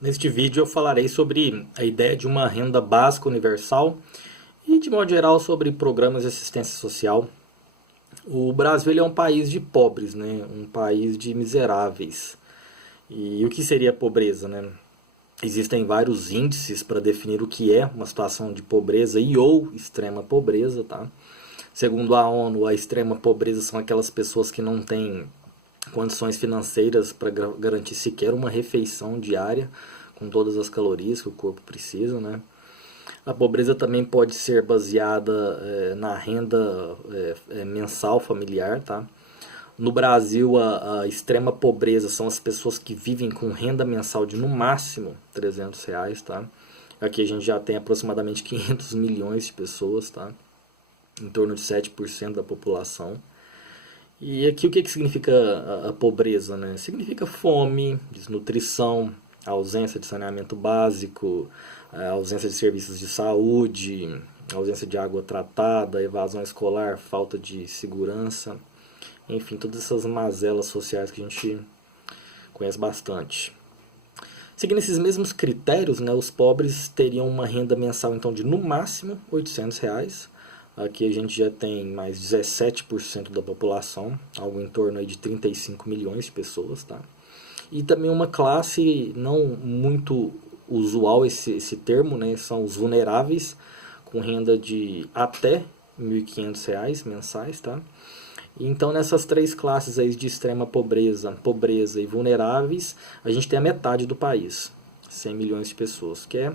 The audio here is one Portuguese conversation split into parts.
Neste vídeo eu falarei sobre a ideia de uma renda básica universal e, de modo geral, sobre programas de assistência social. O Brasil ele é um país de pobres, né? Um país de miseráveis. E o que seria pobreza, né? Existem vários índices para definir o que é uma situação de pobreza e ou extrema pobreza, tá? Segundo a ONU, a extrema pobreza são aquelas pessoas que não têm condições financeiras para garantir sequer uma refeição diária com todas as calorias que o corpo precisa, né? A pobreza também pode ser baseada na renda mensal familiar, tá? No Brasil, a extrema pobreza são as pessoas que vivem com renda mensal de no máximo R$ 300, tá? Aqui a gente já tem aproximadamente 500 milhões de pessoas, tá? Em torno de 7% da população. E aqui o que significa a pobreza, né? Significa fome, desnutrição, ausência de saneamento básico, ausência de serviços de saúde, ausência de água tratada, evasão escolar, falta de segurança, enfim, todas essas mazelas sociais que a gente conhece bastante. Seguindo esses mesmos critérios, né, os pobres teriam uma renda mensal então de no máximo R$ 800. Aqui a gente já tem mais 17% da população, algo em torno aí de 35 milhões de pessoas, tá? E também uma classe não muito usual esse termo, né? São os vulneráveis, com renda de até R$ 1.500 mensais, tá? Então nessas três classes aí de extrema pobreza, pobreza e vulneráveis, a gente tem a metade do país, 100 milhões de pessoas, que é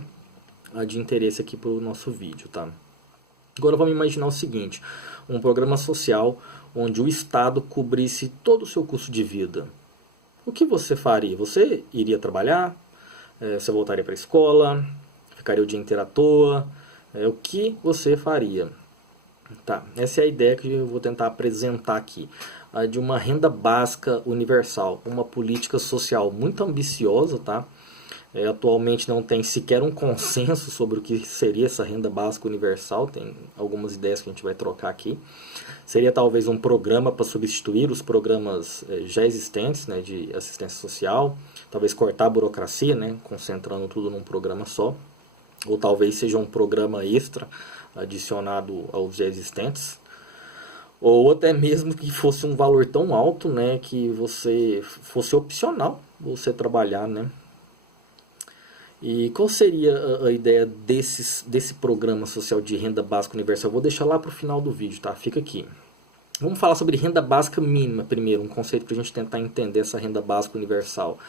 a de interesse aqui para o nosso vídeo, tá? Agora vamos imaginar o seguinte, um programa social onde o Estado cobrisse todo o seu custo de vida. O que você faria? Você iria trabalhar? Você voltaria para a escola? Ficaria o dia inteiro à toa? O que você faria? Tá, essa é a ideia que eu vou tentar apresentar aqui. A de uma renda básica universal, uma política social muito ambiciosa, tá? Atualmente não tem sequer um consenso sobre o que seria essa renda básica universal, tem algumas ideias que a gente vai trocar aqui. Seria talvez um programa para substituir os programas já existentes, né, de assistência social, talvez cortar a burocracia, né, concentrando tudo num programa só, ou talvez seja um programa extra adicionado aos já existentes, ou até mesmo que fosse um valor tão alto, né, que você fosse opcional você trabalhar, né. E qual seria a ideia desse programa social de renda básica universal? Eu vou deixar lá para o final do vídeo, tá? Fica aqui. Vamos falar sobre renda básica mínima primeiro, um conceito para a gente tentar entender essa renda básica universal.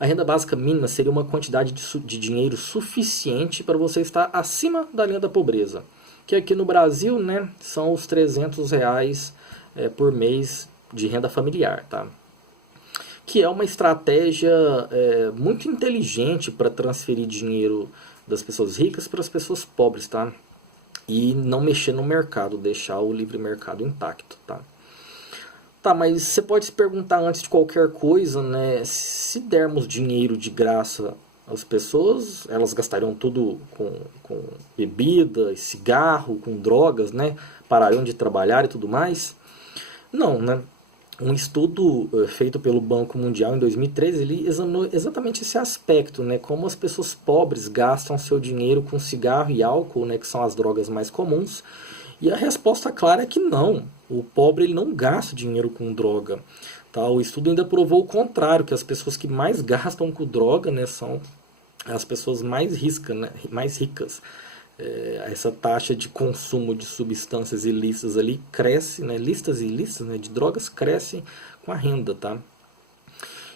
A renda básica mínima seria uma quantidade de dinheiro suficiente para você estar acima da linha da pobreza. Que aqui no Brasil, né, são os R$ 300 por mês de renda familiar, tá? Que é uma estratégia muito inteligente para transferir dinheiro das pessoas ricas para as pessoas pobres, tá? E não mexer no mercado, deixar o livre mercado intacto, tá? Tá, mas você pode se perguntar antes de qualquer coisa, né? Se dermos dinheiro de graça às pessoas, elas gastariam tudo com bebida, cigarro, com drogas, né? Parariam de trabalhar e tudo mais? Não, né? Um estudo feito pelo Banco Mundial em 2013, ele examinou exatamente esse aspecto, né? Como as pessoas pobres gastam seu dinheiro com cigarro e álcool, né? Que são as drogas mais comuns. E a resposta clara é que não. O pobre ele não gasta dinheiro com droga. Tá? O estudo ainda provou o contrário, que as pessoas que mais gastam com droga, né, são as pessoas mais ricas. Essa taxa de consumo de substâncias ilícitas ali cresce, né, listas ilícitas, né, de drogas crescem com a renda, tá?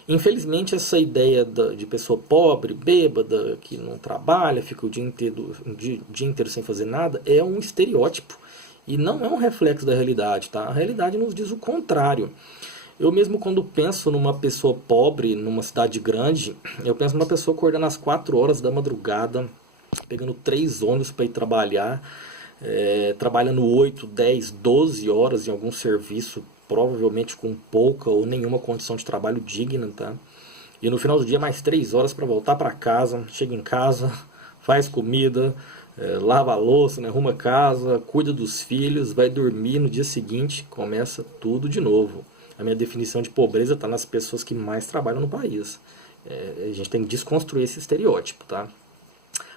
Infelizmente essa ideia de pessoa pobre, bêbada, que não trabalha, fica o dia inteiro sem fazer nada, é um estereótipo e não é um reflexo da realidade, tá? A realidade nos diz o contrário. Eu mesmo quando penso numa pessoa pobre, numa cidade grande, eu penso numa pessoa acordando às 4 horas da madrugada, pegando 3 ônibus para ir trabalhar, trabalhando 8, 10, 12 horas em algum serviço, provavelmente com pouca ou nenhuma condição de trabalho digna, tá? E no final do dia mais 3 horas para voltar para casa, chega em casa, faz comida, lava a louça, né, arruma a casa, cuida dos filhos, vai dormir, no dia seguinte começa tudo de novo. A minha definição de pobreza está nas pessoas que mais trabalham no país. A gente tem que desconstruir esse estereótipo, tá?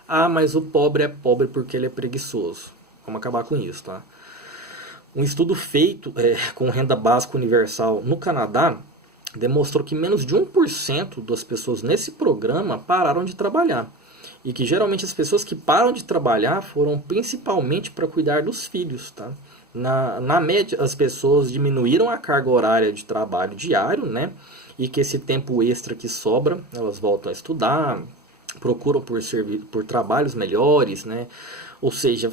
Ah, mas o pobre é pobre porque ele é preguiçoso. Vamos acabar com isso, tá? Um estudo feito com renda básica universal no Canadá demonstrou que menos de 1% das pessoas nesse programa pararam de trabalhar. E que geralmente as pessoas que param de trabalhar foram principalmente para cuidar dos filhos, tá? Na média, as pessoas diminuíram a carga horária de trabalho diário, né? E que esse tempo extra que sobra, elas voltam a estudar, procuram por trabalhos melhores, né? Ou seja,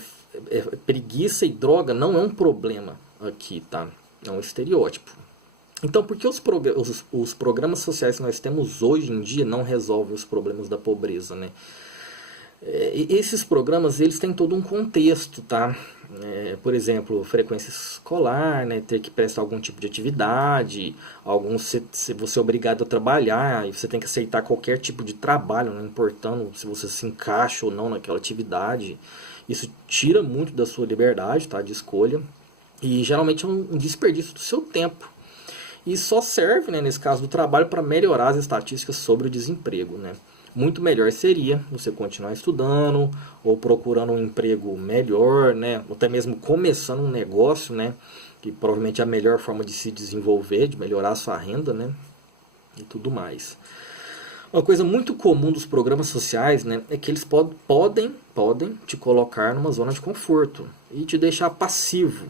preguiça e droga não é um problema aqui, tá? É um estereótipo. Então, por que os programas sociais que nós temos hoje em dia não resolvem os problemas da pobreza, né? Esses programas, eles têm todo um contexto, tá? Por exemplo, frequência escolar, né? Ter que prestar algum tipo de atividade, se você é obrigado a trabalhar, e você tem que aceitar qualquer tipo de trabalho, não importando se você se encaixa ou não naquela atividade. Isso tira muito da sua liberdade, tá? De escolha. E geralmente é um desperdício do seu tempo. E só serve, né, nesse caso do trabalho, para melhorar as estatísticas sobre o desemprego, né? Muito melhor seria você continuar estudando ou procurando um emprego melhor, né? Ou até mesmo começando um negócio, né? Que provavelmente é a melhor forma de se desenvolver, de melhorar a sua renda, né? E tudo mais. Uma coisa muito comum dos programas sociais, né, é que eles podem te colocar numa zona de conforto e te deixar passivo.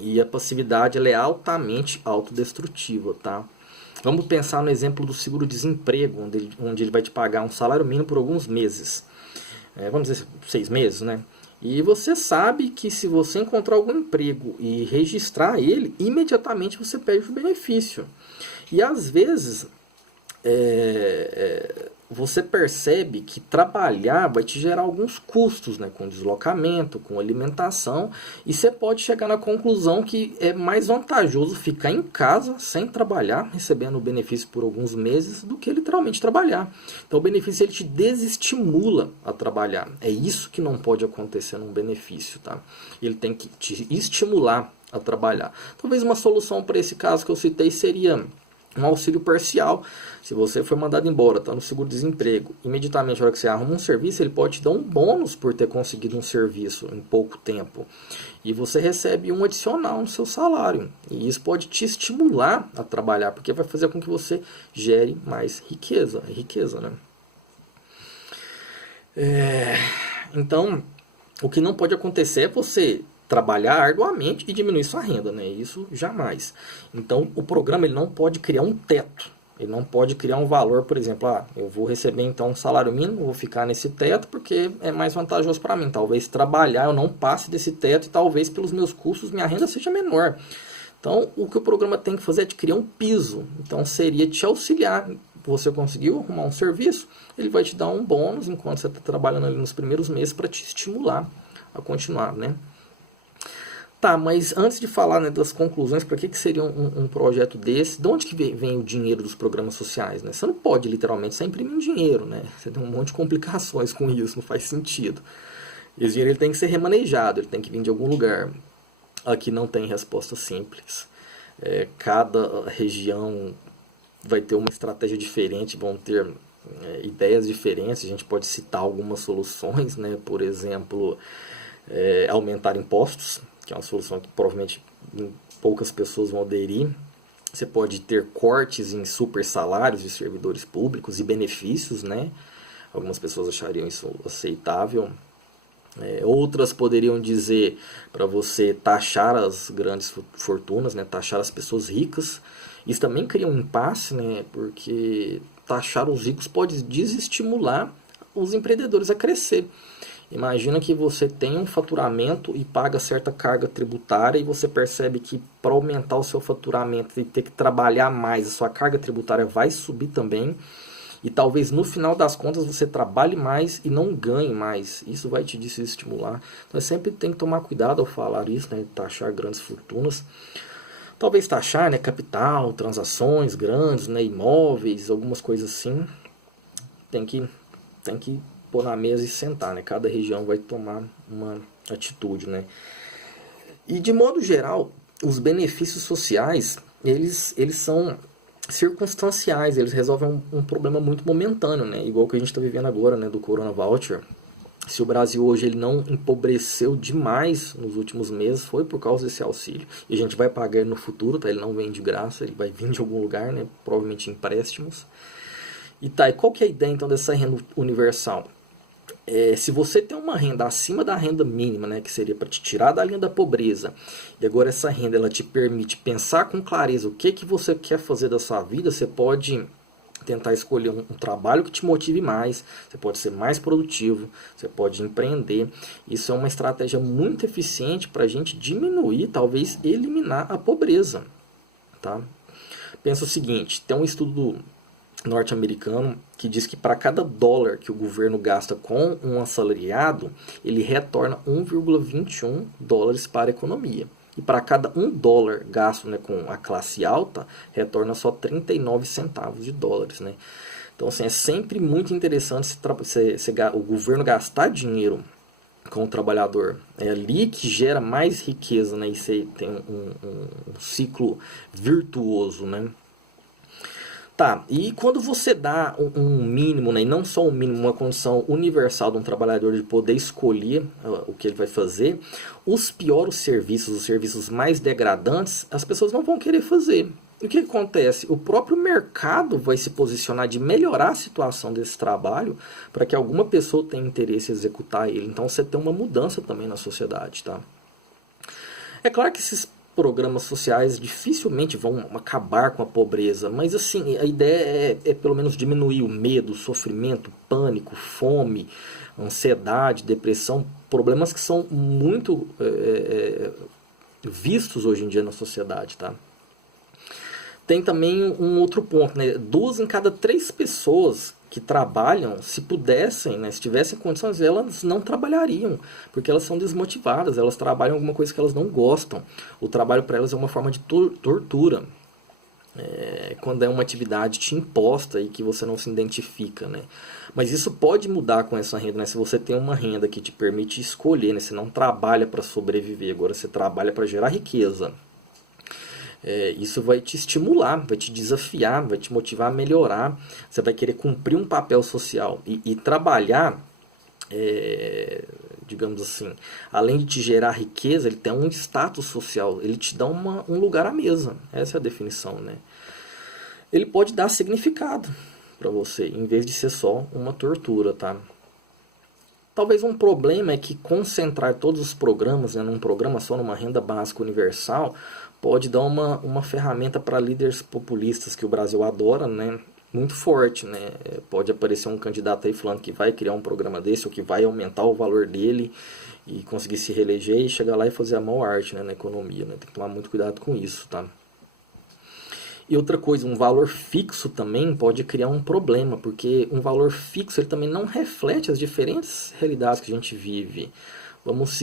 E a passividade ela é altamente autodestrutiva, tá? Vamos pensar no exemplo do seguro-desemprego, onde ele vai te pagar um salário mínimo por alguns meses. Vamos dizer 6 meses, né? E você sabe que se você encontrar algum emprego e registrar ele, imediatamente você perde o benefício. E às vezes você percebe que trabalhar vai te gerar alguns custos, né, com deslocamento, com alimentação, e você pode chegar na conclusão que é mais vantajoso ficar em casa sem trabalhar, recebendo o benefício por alguns meses, do que literalmente trabalhar. Então o benefício ele te desestimula a trabalhar. É isso que não pode acontecer num benefício, tá? Ele tem que te estimular a trabalhar. Talvez uma solução para esse caso que eu citei seria um auxílio parcial. Se você foi mandado embora, está no seguro-desemprego, imediatamente na hora que você arruma um serviço, ele pode te dar um bônus por ter conseguido um serviço em pouco tempo. E você recebe um adicional no seu salário. E isso pode te estimular a trabalhar, porque vai fazer com que você gere mais riqueza. Riqueza, né? Então, o que não pode acontecer é você trabalhar arduamente e diminuir sua renda, né? Isso jamais. Então, o programa ele não pode criar um teto. Ele não pode criar um valor, por exemplo, eu vou receber então um salário mínimo, vou ficar nesse teto porque é mais vantajoso para mim. Talvez trabalhar eu não passe desse teto e talvez pelos meus custos minha renda seja menor. Então, o que o programa tem que fazer é de criar um piso. Então, seria te auxiliar. Você conseguiu arrumar um serviço, ele vai te dar um bônus enquanto você está trabalhando ali nos primeiros meses para te estimular a continuar, né? Tá, mas antes de falar, né, das conclusões, para que seria um projeto desse? De onde que vem o dinheiro dos programas sociais? Né? Você não pode literalmente só imprimir dinheiro, né? Você tem um monte de complicações com isso, não faz sentido. Esse dinheiro ele tem que ser remanejado, ele tem que vir de algum lugar. Aqui não tem resposta simples. Cada região vai ter uma estratégia diferente, vão ter ideias diferentes. A gente pode citar algumas soluções, né? Por exemplo, aumentar impostos, que é uma solução que provavelmente poucas pessoas vão aderir. Você pode ter cortes em super salários de servidores públicos e benefícios, né? Algumas pessoas achariam isso aceitável. Outras poderiam dizer para você taxar as grandes fortunas, né? Taxar as pessoas ricas. Isso também cria um impasse, né? Porque taxar os ricos pode desestimular os empreendedores a crescer. Imagina que você tem um faturamento e paga certa carga tributária e você percebe que para aumentar o seu faturamento e ter que trabalhar mais, a sua carga tributária vai subir também. E talvez no final das contas você trabalhe mais e não ganhe mais. Isso vai te desestimular. Então sempre tem que tomar cuidado ao falar isso, né? Taxar grandes fortunas. Talvez taxar, né, capital, transações grandes, né, imóveis, algumas coisas assim. Tem que pôr na mesa e sentar, né? Cada região vai tomar uma atitude, né? E de modo geral, os benefícios sociais, eles são circunstanciais, eles resolvem um problema muito momentâneo, né? Igual que a gente está vivendo agora, né, do Corona Voucher. Se o Brasil hoje ele não empobreceu demais nos últimos meses, foi por causa desse auxílio. E a gente vai pagar ele no futuro, tá? Ele não vem de graça, ele vai vir de algum lugar, né? Provavelmente empréstimos. E tá, e qual que é a ideia então dessa renda universal? Se você tem uma renda acima da renda mínima, né, que seria para te tirar da linha da pobreza, e agora essa renda ela te permite pensar com clareza o que você quer fazer da sua vida, você pode tentar escolher um trabalho que te motive mais, você pode ser mais produtivo, você pode empreender. Isso é uma estratégia muito eficiente para a gente diminuir, talvez eliminar a pobreza. Tá? Pensa o seguinte, tem um estudo norte-americano que diz que para cada dólar que o governo gasta com um assalariado, ele retorna 1,21 dólares para a economia. E para cada $1 gasto, né, com a classe alta, retorna só 39 centavos de dólares. Né? Então, assim, é sempre muito interessante o governo gastar dinheiro com o trabalhador. É ali que gera mais riqueza, né? E você tem um ciclo virtuoso, né? Tá, e quando você dá um mínimo, né, e não só um mínimo, uma condição universal de um trabalhador de poder escolher o que ele vai fazer, os piores serviços, os serviços mais degradantes, as pessoas não vão querer fazer. E o que acontece? O próprio mercado vai se posicionar de melhorar a situação desse trabalho para que alguma pessoa tenha interesse em executar ele. Então você tem uma mudança também na sociedade, tá? É claro que esses programas sociais dificilmente vão acabar com a pobreza, mas assim, a ideia é pelo menos diminuir o medo, o sofrimento, o pânico, fome, ansiedade, depressão, problemas que são muito vistos hoje em dia na sociedade, tá? Tem também um outro ponto, né? 2 em cada 3 pessoas que trabalham, se pudessem, né, se tivessem condições, elas não trabalhariam, porque elas são desmotivadas, elas trabalham alguma coisa que elas não gostam. O trabalho para elas é uma forma de tortura. Quando é uma atividade te imposta e que você não se identifica, né? Mas isso pode mudar com essa renda, né? Se você tem uma renda que te permite escolher, né? Você não trabalha para sobreviver, agora você trabalha para gerar riqueza. Isso vai te estimular, vai te desafiar, vai te motivar a melhorar. Você vai querer cumprir um papel social e trabalhar, digamos assim, além de te gerar riqueza, ele tem um status social, ele te dá um lugar à mesa. Essa é a definição, né? Ele pode dar significado para você, em vez de ser só uma tortura, tá? Talvez um problema é que concentrar todos os programas, né, num programa só, numa renda básica universal, pode dar uma ferramenta para líderes populistas que o Brasil adora, né, muito forte. Né? Pode aparecer um candidato aí falando que vai criar um programa desse ou que vai aumentar o valor dele e conseguir se reeleger e chegar lá e fazer a maior arte, né, na economia. Né? Tem que tomar muito cuidado com isso, tá? E outra coisa, um valor fixo também pode criar um problema, porque um valor fixo ele também não reflete as diferentes realidades que a gente vive. Vamos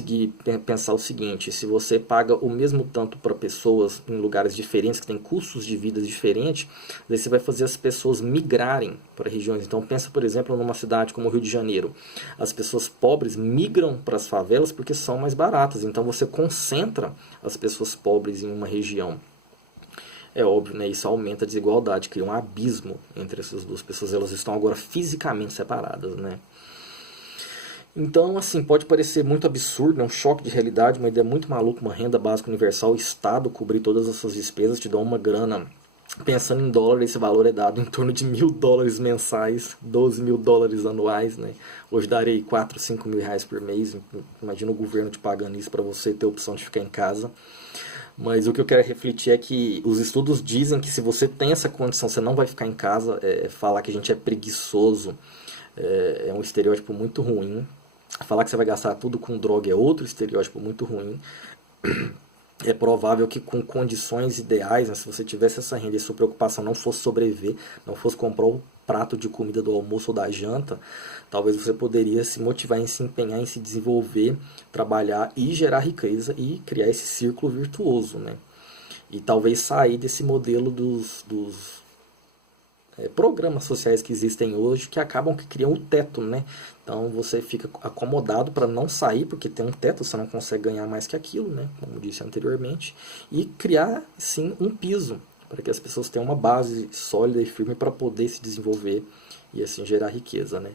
pensar o seguinte, se você paga o mesmo tanto para pessoas em lugares diferentes, que têm custos de vida diferentes, daí você vai fazer as pessoas migrarem para regiões. Então pensa, por exemplo, numa cidade como o Rio de Janeiro. As pessoas pobres migram para as favelas porque são mais baratas, então você concentra as pessoas pobres em uma região. É óbvio, né? Isso aumenta a desigualdade, cria um abismo entre essas duas pessoas. Elas estão agora fisicamente separadas, né? Então, assim, pode parecer muito absurdo, é um choque de realidade, uma ideia muito maluca, uma renda básica universal, o Estado cobrir todas as suas despesas, te dá uma grana. Pensando em dólar, esse valor é dado em torno de $1.000 mensais, $12.000 anuais, né? Hoje daria 4, 5 mil reais por mês. Imagina o governo te pagando isso para você ter a opção de ficar em casa. Mas o que eu quero refletir é que os estudos dizem que se você tem essa condição, você não vai ficar em casa. Falar que a gente é preguiçoso é um estereótipo muito ruim. Falar que você vai gastar tudo com droga é outro estereótipo muito ruim. É provável que com condições ideais, né, se você tivesse essa renda e sua preocupação não fosse sobreviver, não fosse comprar o prato de comida do almoço ou da janta, talvez você poderia se motivar em se empenhar, em se desenvolver, trabalhar e gerar riqueza e criar esse círculo virtuoso, né? E talvez sair desse modelo dos programas sociais que existem hoje que acabam que criam o teto, né? Então você fica acomodado para não sair porque tem um teto, você não consegue ganhar mais que aquilo, né? Como disse anteriormente, e criar sim um piso para que as pessoas tenham uma base sólida e firme para poder se desenvolver e assim gerar riqueza, né?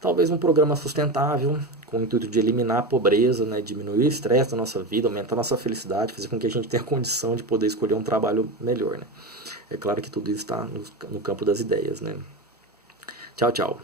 Talvez um programa sustentável, com o intuito de eliminar a pobreza, né, diminuir o estresse da nossa vida, aumentar a nossa felicidade, fazer com que a gente tenha condição de poder escolher um trabalho melhor, né? É claro que tudo isso está no campo das ideias, né? Tchau, tchau.